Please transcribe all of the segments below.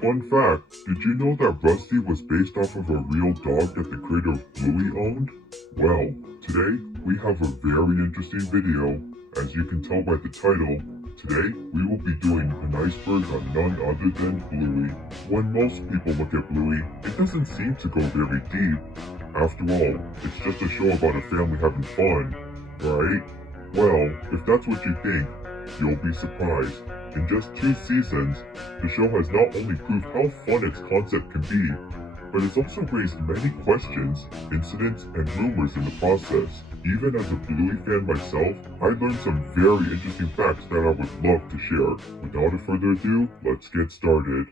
Fun fact, did you know that Rusty was based off of a real dog that the creator of Bluey owned? Well, today we have a very interesting video. As you can tell by the title, today we will be doing an iceberg on none other than Bluey. When most people look at Bluey, it doesn't seem to go very deep. After all, it's just a show about a family having fun, right? Well, if that's what you think, you'll be surprised. In just 2 seasons, the show has not only proved how fun its concept can be, but it's also raised many questions, incidents, and rumors in the process. Even as a Bluey fan myself, I learned some very interesting facts that I would love to share. Without further ado, let's get started.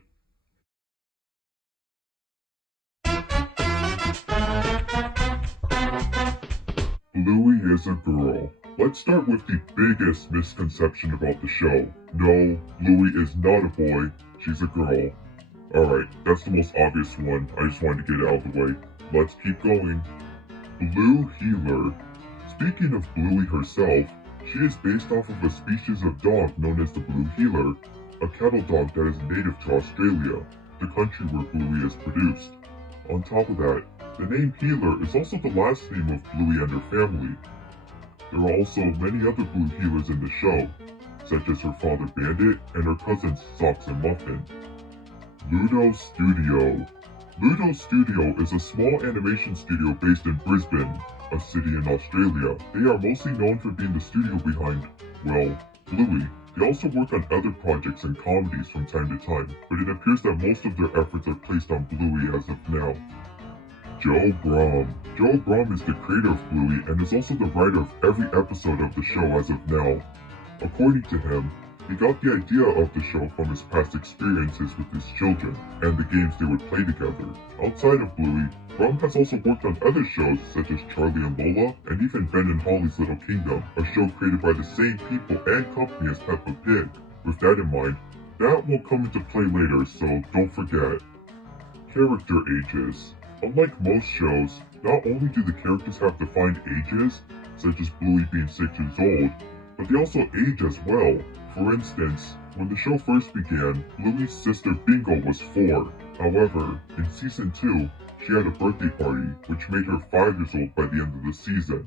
Bluey is a girl. Let's start with the biggest misconception about the show. No, Bluey is not a boy, she's a girl. Alright, that's the most obvious one, I just wanted to get it out of the way. Let's keep going. Blue Heeler. Speaking of Bluey herself, she is based off of a species of dog known as the Blue Heeler, a cattle dog that is native to Australia, the country where Bluey is produced. On top of that, the name Heeler is also the last name of Bluey and her family. There are also many other Blue Heelers in the show, such as her father Bandit and her cousins Socks and Muffin. Ludo Studio. Ludo Studio is a small animation studio based in Brisbane, a city in Australia. They are mostly known for being the studio behind, well, Bluey. They also work on other projects and comedies from time to time, but it appears that most of their efforts are placed on Bluey as of now. Joe Brum. Joe Brum is the creator of Bluey and is also the writer of every episode of the show as of now. According to him, he got the idea of the show from his past experiences with his children and the games they would play together. Outside of Bluey, Brum has also worked on other shows such as Charlie and Lola and even Ben and Holly's Little Kingdom, a show created by the same people and company as Peppa Pig. With that in mind, that will come into play later, so don't forget. Character ages. Unlike most shows, not only do the characters have defined ages, such as Bluey being 6 years old, but they also age as well. For instance, when the show first began, Bluey's sister Bingo was 4. However, in Season 2, she had a birthday party, which made her 5 years old by the end of the season.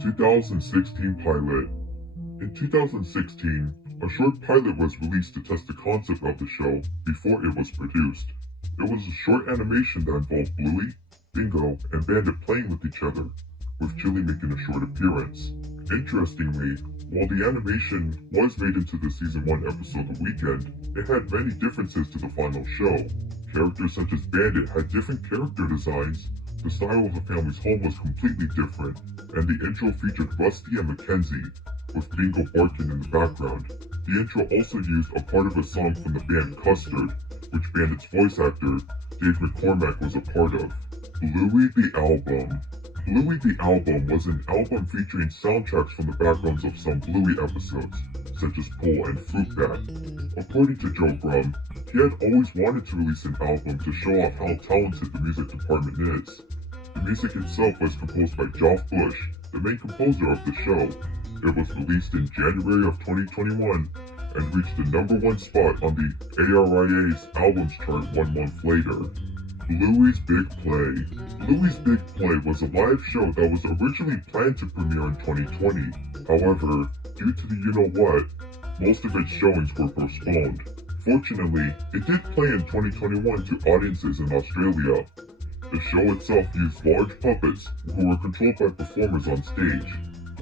(2016) Pilot. In 2016, a short pilot was released to test the concept of the show before it was produced. It was a short animation that involved Bluey, Bingo, and Bandit playing with each other, with Chili making a short appearance. Interestingly, while the animation was made into the Season 1 episode The Weekend, it had many differences to the final show. Characters such as Bandit had different character designs, the style of the family's home was completely different, and the intro featured Rusty and Mackenzie, with Bingo barking in the background. The intro also used a part of a song from the band Custard, which Bandit's voice actor, Dave McCormack, was a part of. Bluey the Album. Bluey the Album was an album featuring soundtracks from the backgrounds of some Bluey episodes, such as Pull and Fruit Bat. According to Joe Brum, he had always wanted to release an album to show off how talented the music department is. The music itself was composed by Geoff Bush, the main composer of the show. It was released in January of 2021 and reached the #1 spot on the ARIA's albums chart 1 month later. Bluey's Big Play. Bluey's Big Play was a live show that was originally planned to premiere in 2020. However, due to the you-know-what, most of its showings were postponed. Fortunately, it did play in 2021 to audiences in Australia. The show itself used large puppets who were controlled by performers on stage.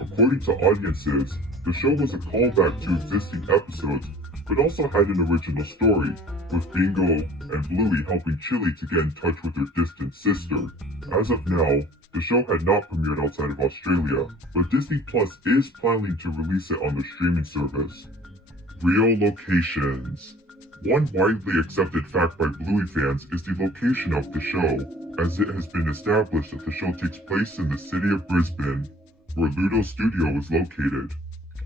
According to audiences, the show was a callback to existing episodes, but also had an original story, with Bingo and Bluey helping Chili to get in touch with her distant sister. As of now, the show had not premiered outside of Australia, but Disney Plus is planning to release it on the streaming service. Real locations. One widely accepted fact by Bluey fans is the location of the show, as it has been established that the show takes place in the city of Brisbane, where Ludo Studio is located.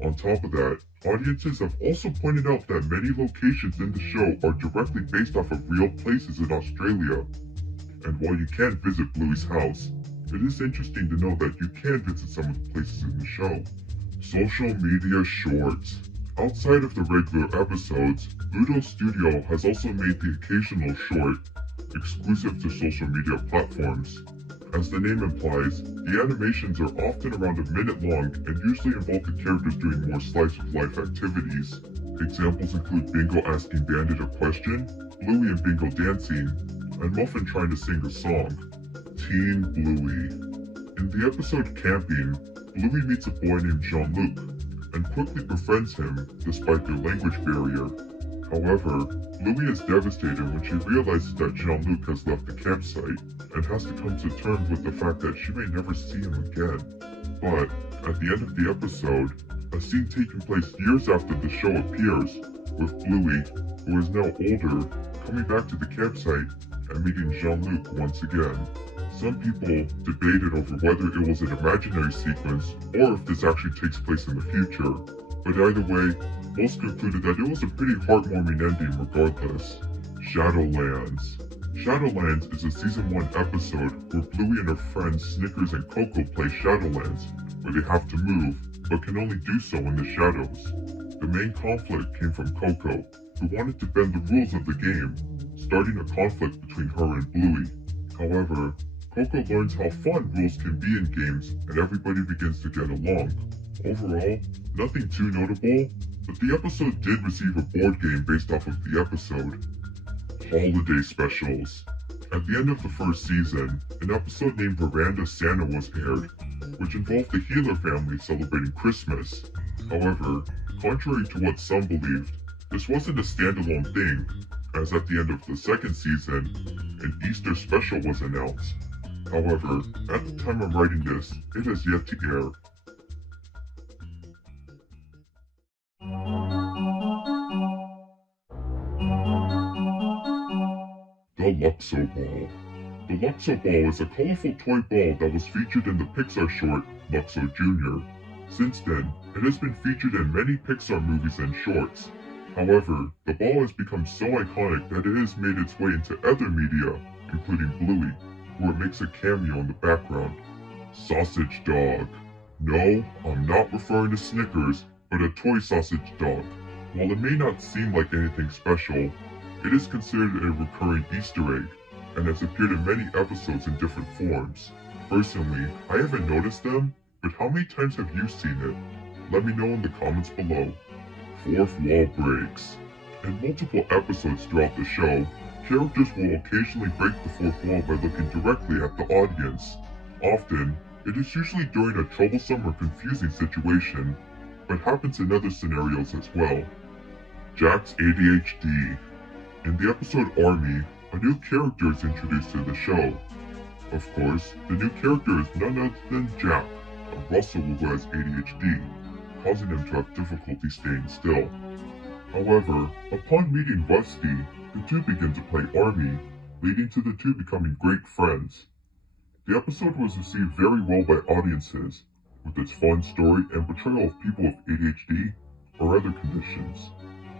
On top of that, audiences have also pointed out that many locations in the show are directly based off of real places in Australia. And while you can't visit Bluey's house, it is interesting to know that you can visit some of the places in the show. Social media shorts. Outside of the regular episodes, Udo Studio has also made the occasional short, exclusive to social media platforms. As the name implies, the animations are often around a minute long and usually involve the characters doing more slice-of-life activities. Examples include Bingo asking Bandit a question, Bluey and Bingo dancing, and Muffin trying to sing a song. Teen Bluey. In the episode Camping, Bluey meets a boy named Jean-Luc, and quickly befriends him despite their language barrier. However, Bluey is devastated when she realizes that Jean-Luc has left the campsite, and has to come to terms with the fact that she may never see him again. But, at the end of the episode, a scene taking place years after the show appears, with Bluey, who is now older, coming back to the campsite and meeting Jean-Luc once again. Some people debated over whether it was an imaginary sequence or if this actually takes place in the future, but either way, most concluded that it was a pretty heartwarming ending regardless. Shadowlands. Shadowlands is a Season 1 episode where Bluey and her friends Snickers and Coco play Shadowlands, where they have to move, but can only do so in the shadows. The main conflict came from Coco, who wanted to bend the rules of the game, starting a conflict between her and Bluey. However, Coco learns how fun rules can be in games and everybody begins to get along. Overall, nothing too notable, but the episode did receive a board game based off of the episode. Holiday specials. At the end of the first season, an episode named Veranda Santa was aired, which involved the Healer family celebrating Christmas. However, contrary to what some believed, this wasn't a standalone thing, as at the end of the second season, an Easter special was announced. However, at the time I'm writing this, it has yet to air. The Luxo Ball. The Luxo Ball is a colorful toy ball that was featured in the Pixar short, Luxo Jr. Since then, it has been featured in many Pixar movies and shorts. However, the ball has become so iconic that it has made its way into other media, including Bluey, where it makes a cameo in the background. Sausage Dog. No, I'm not referring to Snickers, but a toy sausage dog. While it may not seem like anything special, it is considered a recurring Easter egg, and has appeared in many episodes in different forms. Personally, I haven't noticed them, but how many times have you seen it? Let me know in the comments below. Fourth wall breaks. In multiple episodes throughout the show, characters will occasionally break the fourth wall by looking directly at the audience. Often, it is usually during a troublesome or confusing situation, but happens in other scenarios as well. Jack's ADHD. In the episode Army, a new character is introduced to the show. Of course, the new character is none other than Jack, a Russell who has ADHD, causing him to have difficulty staying still. However, upon meeting Rusty, the two begin to play Army, leading to the two becoming great friends. The episode was received very well by audiences, with its fun story and portrayal of people with ADHD or other conditions.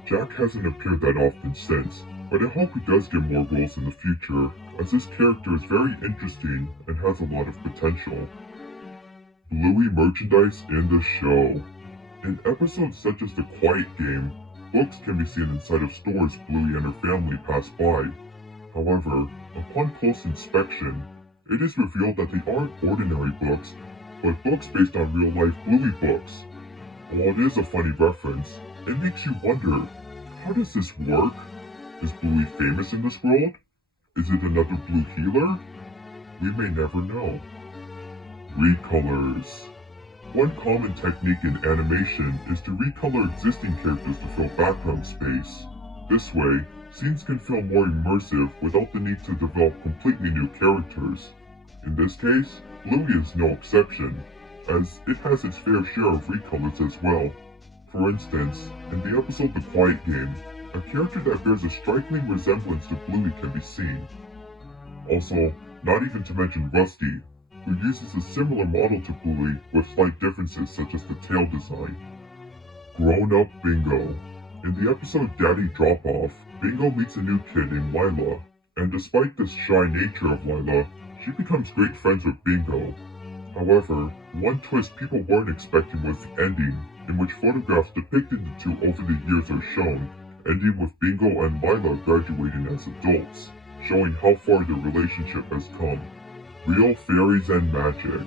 Jack hasn't appeared that often since, but I hope he does get more roles in the future, as this character is very interesting and has a lot of potential. Bluey merchandise in the show. In episodes such as The Quiet Game, books can be seen inside of stores Bluey and her family pass by. However, upon close inspection, it is revealed that they aren't ordinary books, but books based on real-life Bluey books. While it is a funny reference, it makes you wonder, how does this work? Is Bluey famous in this world? Is it another Blue Healer? We may never know. Recolors. One common technique in animation is to recolor existing characters to fill background space. This way, scenes can feel more immersive without the need to develop completely new characters. In this case, Bluey is no exception, as it has its fair share of recolors as well. For instance, in the episode The Quiet Game, a character that bears a striking resemblance to Bluey can be seen. Also, not even to mention Rusty, who uses a similar model to Bluey with slight differences such as the tail design. Grown-up Bingo. In the episode Daddy Drop-Off, Bingo meets a new kid named Lila, and despite the shy nature of Lila, she becomes great friends with Bingo. However, one twist people weren't expecting was the ending, in which photographs depicting the two over the years are shown, ending with Bingo and Lila graduating as adults, showing how far their relationship has come. Real fairies and magic.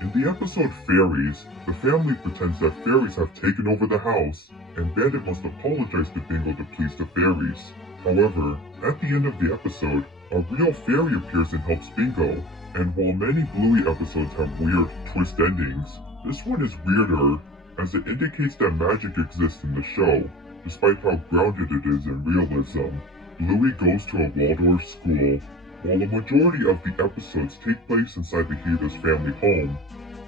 In the episode Fairies, the family pretends that fairies have taken over the house, and Bandit must apologize to Bingo to please the fairies. However, at the end of the episode, a real fairy appears and helps Bingo, and while many Bluey episodes have weird twist endings, this one is weirder, as it indicates that magic exists in the show, despite how grounded it is in realism. Bluey goes to a Waldorf school. While the majority of the episodes take place inside the hero's family home,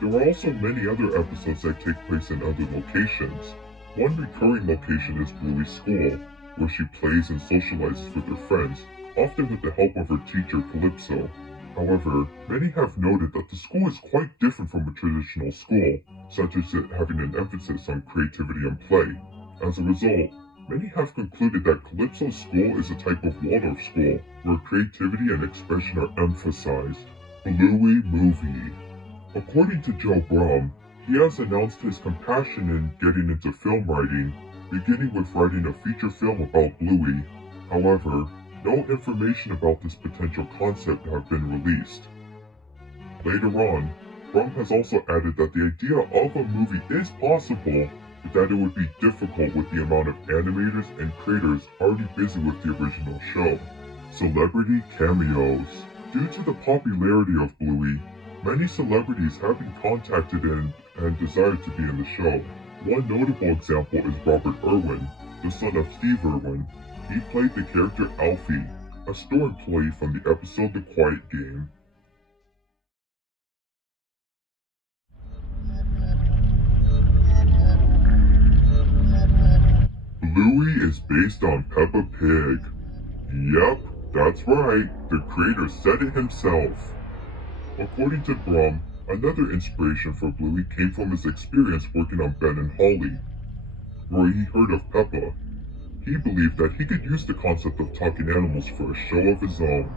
there are also many other episodes that take place in other locations. One recurring location is Bluey's school, where she plays and socializes with her friends, often with the help of her teacher Calypso. However, many have noted that the school is quite different from a traditional school, such as it having an emphasis on creativity and play. As a result, many have concluded that Calypso's school is a type of Waldorf school, where creativity and expression are emphasized. Bluey movie. According to Joe Brum, he has announced his compassion in getting into film writing, beginning with writing a feature film about Bluey. However, no information about this potential concept have been released. Later on, Brum has also added that the idea of a movie is possible, but that it would be difficult with the amount of animators and creators already busy with the original show. Celebrity cameos. Due to the popularity of Bluey, many celebrities have been contacted and desired to be in the show. One notable example is Robert Irwin, the son of Steve Irwin. He played the character Alfie, a store employee from the episode The Quiet Game. Bluey is based on Peppa Pig. Yep, that's right, the creator said it himself. According to Brum, another inspiration for Bluey came from his experience working on Ben and Holly, where he heard of Peppa. He believed that he could use the concept of talking animals for a show of his own.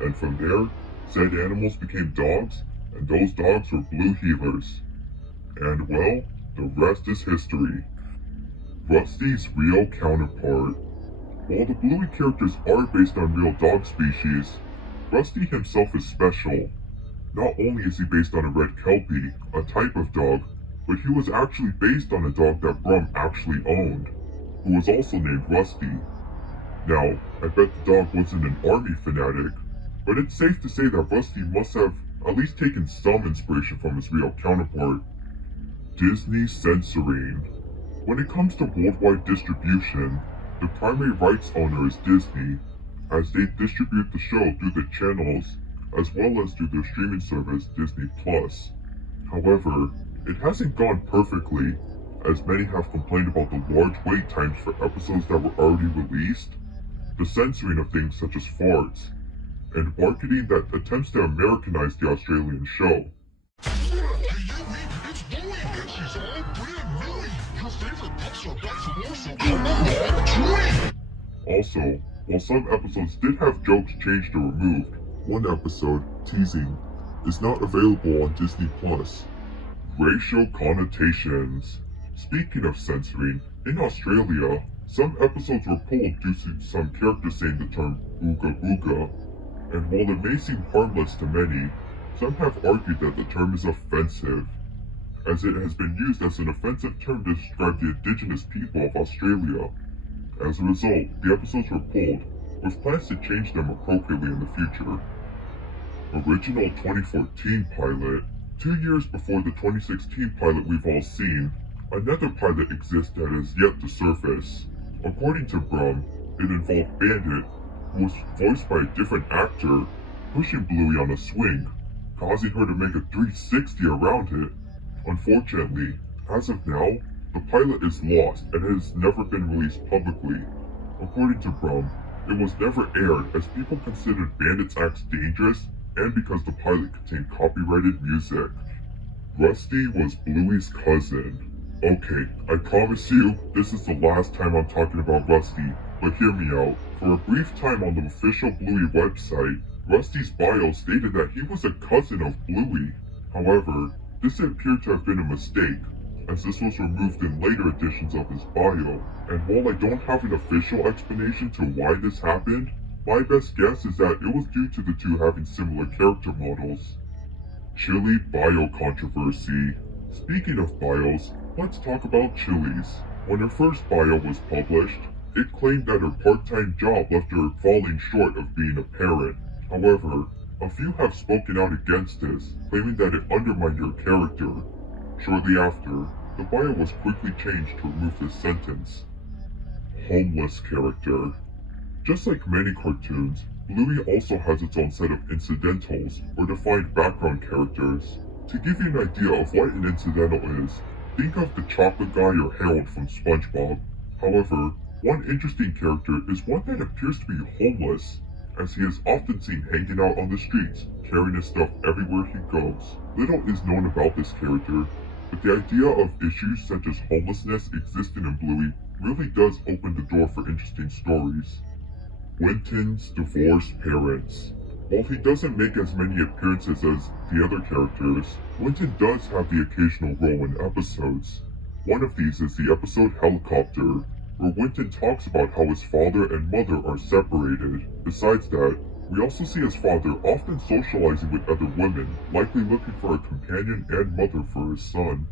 And from there, said animals became dogs, and those dogs were Blue Heelers. And well, the rest is history. Rusty's real counterpart. While the Bluey characters are based on real dog species, Rusty himself is special. Not only is he based on a red Kelpie, a type of dog, but he was actually based on a dog that Brum actually owned, who was also named Rusty. Now, I bet the dog wasn't an army fanatic, but it's safe to say that Rusty must have at least taken some inspiration from his real counterpart. Disney censoring. When it comes to worldwide distribution, the primary rights owner is Disney, as they distribute the show through the channels as well as through their streaming service Disney+. However, it hasn't gone perfectly, as many have complained about the large wait times for episodes that were already released, the censoring of things such as farts, and marketing that attempts to Americanize the Australian show. Also, while some episodes did have jokes changed or removed, one episode, Teasing, is not available on Disney+. Racial connotations. Speaking of censoring, in Australia, some episodes were pulled due to some characters saying the term ooga booga, and while it may seem harmless to many, some have argued that the term is offensive, as it has been used as an offensive term to describe the indigenous people of Australia. As a result, the episodes were pulled, with plans to change them appropriately in the future. Original 2014 pilot. 2 years before the 2016 pilot we've all seen, another pilot exists that is yet to surface. According to Brum, it involved Bandit, who was voiced by a different actor, pushing Bluey on a swing, causing her to make a 360 around it. Unfortunately, as of now, the pilot is lost and has never been released publicly. According to Brum, it was never aired as people considered Bandit's acts dangerous and because the pilot contained copyrighted music. Rusty was Bluey's cousin. Okay, I promise you, this is the last time I'm talking about Rusty, but hear me out. For a brief time on the official Bluey website, Rusty's bio stated that he was a cousin of Bluey. However, this appeared to have been a mistake, as this was removed in later editions of his bio, and while I don't have an official explanation to why this happened, my best guess is that it was due to the two having similar character models. Chili bio controversy. Speaking of bios, let's talk about Chili's. When her first bio was published, it claimed that her part-time job left her falling short of being a parent. However, a few have spoken out against this, claiming that it undermined her character. Shortly after, the bio was quickly changed to remove this sentence. Homeless character. Just like many cartoons, Bluey also has its own set of incidentals, or defined background characters. To give you an idea of what an incidental is, think of the chocolate guy or Harold from SpongeBob. However, one interesting character is one that appears to be homeless, as he is often seen hanging out on the streets, carrying his stuff everywhere he goes. Little is known about this character, but the idea of issues such as homelessness existing in Bluey really does open the door for interesting stories. Winton's divorced parents. While he doesn't make as many appearances as the other characters, Winton does have the occasional role in episodes. One of these is the episode Helicopter, where Winton talks about how his father and mother are separated. Besides that, we also see his father often socializing with other women, likely looking for a companion and mother for his son.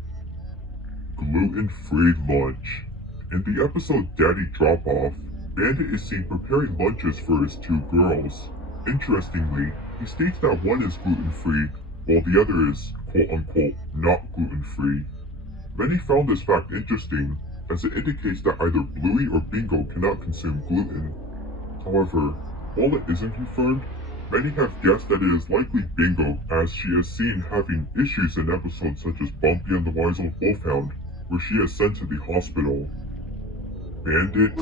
Gluten-free lunch. In the episode Daddy Drop-Off, Bandit is seen preparing lunches for his two girls. Interestingly, he states that one is gluten-free, while the other is quote-unquote not gluten-free. Many found this fact interesting, as it indicates that either Bluey or Bingo cannot consume gluten. However, while it isn't confirmed, many have guessed that it is likely Bingo, as she is seen having issues in episodes such as Bumpy and the Wise Old Wolfhound, where she is sent to the hospital. Bandit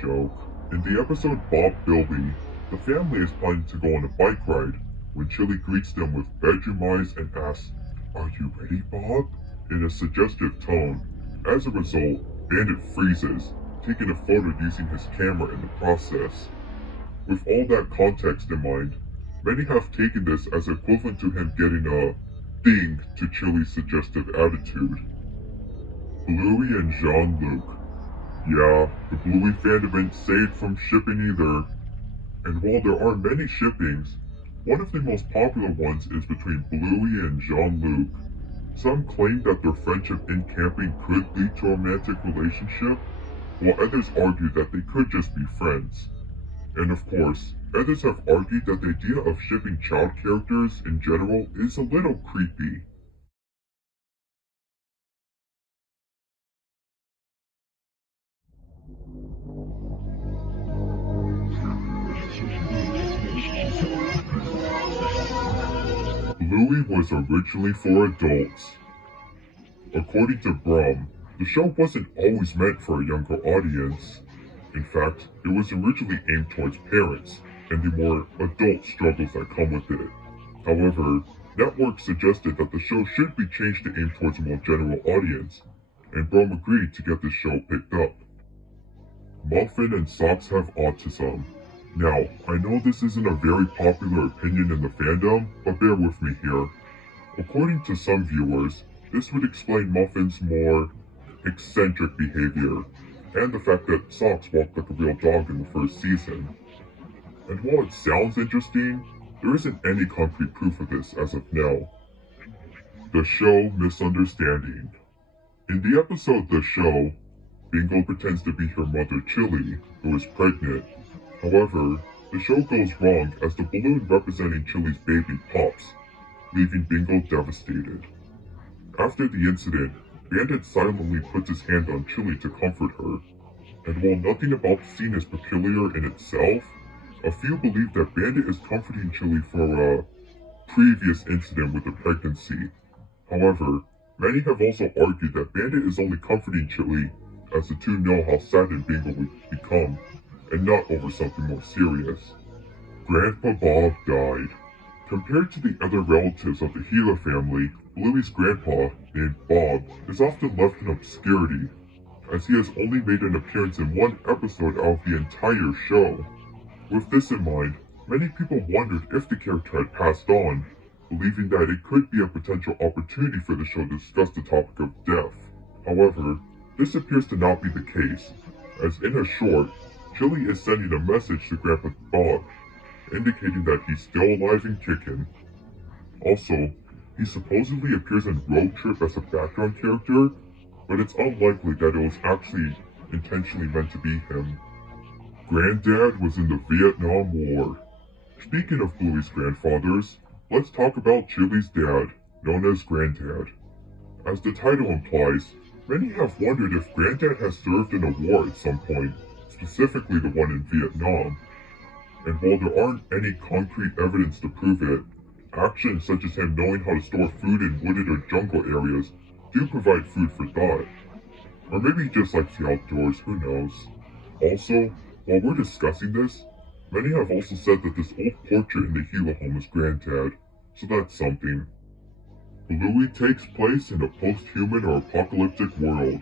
joke. In the episode Bob Bilby, the family is planning to go on a bike ride, when Chili greets them with bedroom eyes and asks, "Are you ready, Bob?" in a suggestive tone. As a result, Bandit freezes, taking a photo using his camera in the process. With all that context in mind, many have taken this as equivalent to him getting a ding to Chili's suggestive attitude. Bluey and Jean-Luc. Yeah, the Bluey fandom ain't saved from shipping either. And while there are many shippings, one of the most popular ones is between Bluey and Jean-Luc. Some claim that their friendship in camping could lead to a romantic relationship, while others argue that they could just be friends. And of course, others have argued that the idea of shipping child characters in general is a little creepy. Bluey was originally for adults. According to Brum, the show wasn't always meant for a younger audience. In fact, it was originally aimed towards parents, and the more adult struggles that come with it. However, networks suggested that the show should be changed to aim towards a more general audience, and Brum agreed to get the show picked up. Muffin and Socks have autism. Now, I know this isn't a very popular opinion in the fandom, but bear with me here. According to some viewers, this would explain Muffin's more eccentric behavior, and the fact that Socks walked like a real dog in the first season. And while it sounds interesting, there isn't any concrete proof of this as of now. The show Misunderstanding. In the episode The Show, Bingo pretends to be her mother Chili, who is pregnant. However, the show goes wrong as the balloon representing Chili's baby pops, leaving Bingo devastated. After the incident, Bandit silently puts his hand on Chili to comfort her, and while nothing about the scene is peculiar in itself, a few believe that Bandit is comforting Chili for a previous incident with the pregnancy. However, many have also argued that Bandit is only comforting Chili as the two know how saddened Bingo would become, and not over something more serious. Grandpa Bob died. Compared to the other relatives of the Gila family, Bluey's grandpa, named Bob, is often left in obscurity, as he has only made an appearance in one episode out of the entire show. With this in mind, Many people wondered if the character had passed on, believing that it could be a potential opportunity for the show to discuss the topic of death. However, this appears to not be the case, as in a short, Chili is sending a message to Grandpa Bob, indicating that he's still alive and kicking. Also, he supposedly appears in Road Trip as a background character, but it's unlikely that it was actually intentionally meant to be him. Granddad was in the Vietnam War. Speaking of Bluey's grandfathers, let's talk about Chili's dad, known as Granddad. As the title implies, many have wondered if Granddad has served in a war at some point, specifically the one in Vietnam. And while there aren't any concrete evidence to prove it, actions such as him knowing how to store food in wooded or jungle areas do provide food for thought. Or maybe he just likes the outdoors, who knows. Also, while we're discussing this, many have also said that this old portrait in the Gila home is Granddad, so that's something. Bluey takes place in a post-human or apocalyptic world.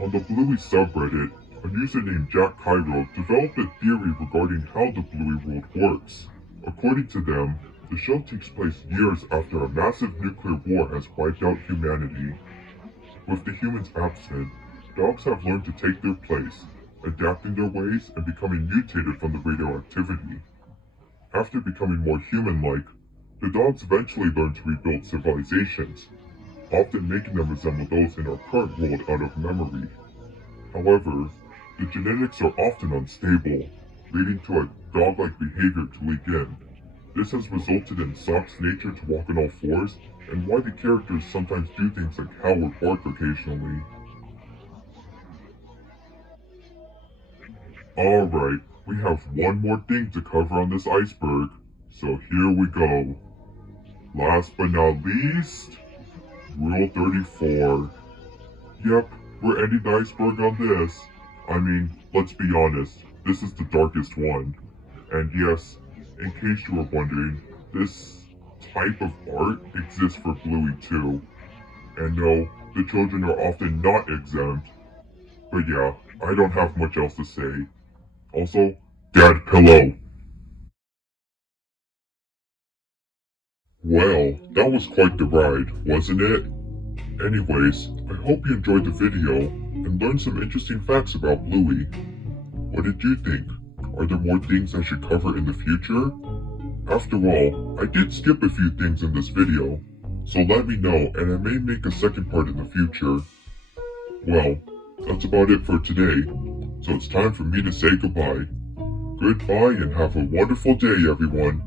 On the Bluey subreddit, a user named Jack Cairo developed a theory regarding how the Bluey world works. According to them, the show takes place years after a massive nuclear war has wiped out humanity. With the humans absent, dogs have learned to take their place, adapting their ways and becoming mutated from the radioactivity. After becoming more human-like, the dogs eventually learn to rebuild civilizations, often making them resemble those in our current world out of memory. However, the genetics are often unstable, leading to a dog-like behavior to leak in. This has resulted in Sock's nature to walk on all fours, and why the characters sometimes do things like howl or bark occasionally. Alright, we have one more thing to cover on this iceberg, so here we go. Last but not least, Rule 34. Yep, we're ending the iceberg on this. I mean, let's be honest, this is the darkest one. And yes, in case you were wondering, this type of art exists for Bluey too. And no, the children are often not exempt. But yeah, I don't have much else to say. Also, Dad Pillow. Well, that was quite the ride, wasn't it? Anyways, I hope you enjoyed the video and learned some interesting facts about Bluey. What did you think? Are there more things I should cover in the future? After all, I did skip a few things in this video, so let me know and I may make a second part in the future. Well, that's about it for today, so it's time for me to say goodbye. Goodbye and have a wonderful day, everyone.